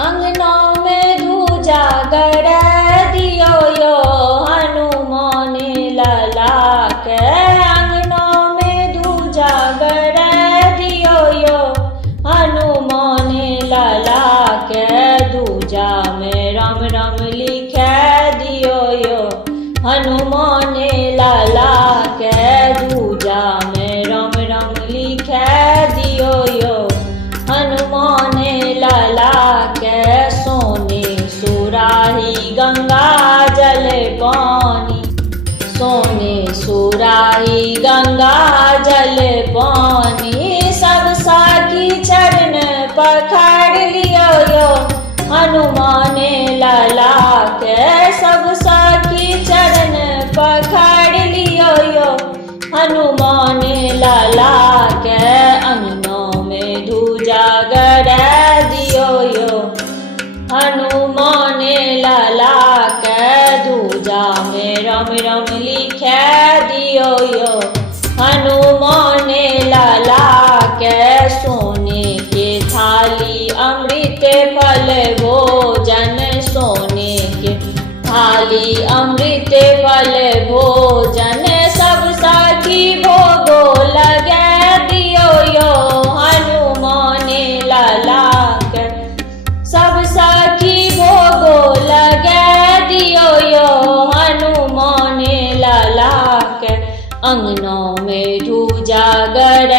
अंगना में दूजा गड़ दियो यो हनुमान लला के। अंगना में दूजा गड़ दियो यो हनुमान लला के। दूजा में राम राम लिखे दियो यो हनुमान लला के। दूजा में राम राम लिखे दियो यो हनुमान लला के। सोने सुराही गंगा जल पानी, सोने सुराही गंगा जल पानी। सब साकी चरण पकड़ लियो यो हनुमान लला के। सब साकी चरण पकड़ लियो यो हनुमान लला के। अंगनों में दूजा गड़ दियो यो हनुमान लला के। दूजा में राम राम लिखे दियो यो हनुमान लला के। सोने के थाली अमृत फल भोजन, सोने के थाली अमृत फल भोजन। सब साकी भोगो लगे दियो यो हनुमान लला के। सब साकी भोगो लगे दियो यो हनुमान लला के। अंगनों में दूजा गड़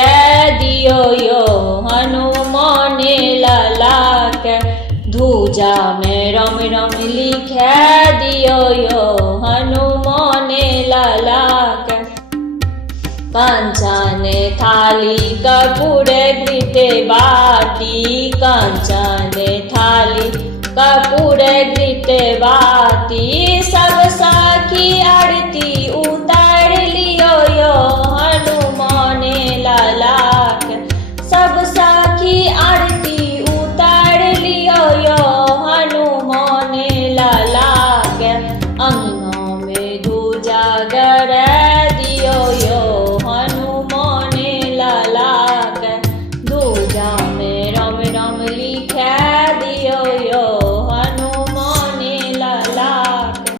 दियो यो हनुमान लला के। दूजा में राम राम लिखे दियो यो हनुमान लला के। कंचन थाली कपूर घृत बाटी, कंचन थाली कपूर घृत बाटी।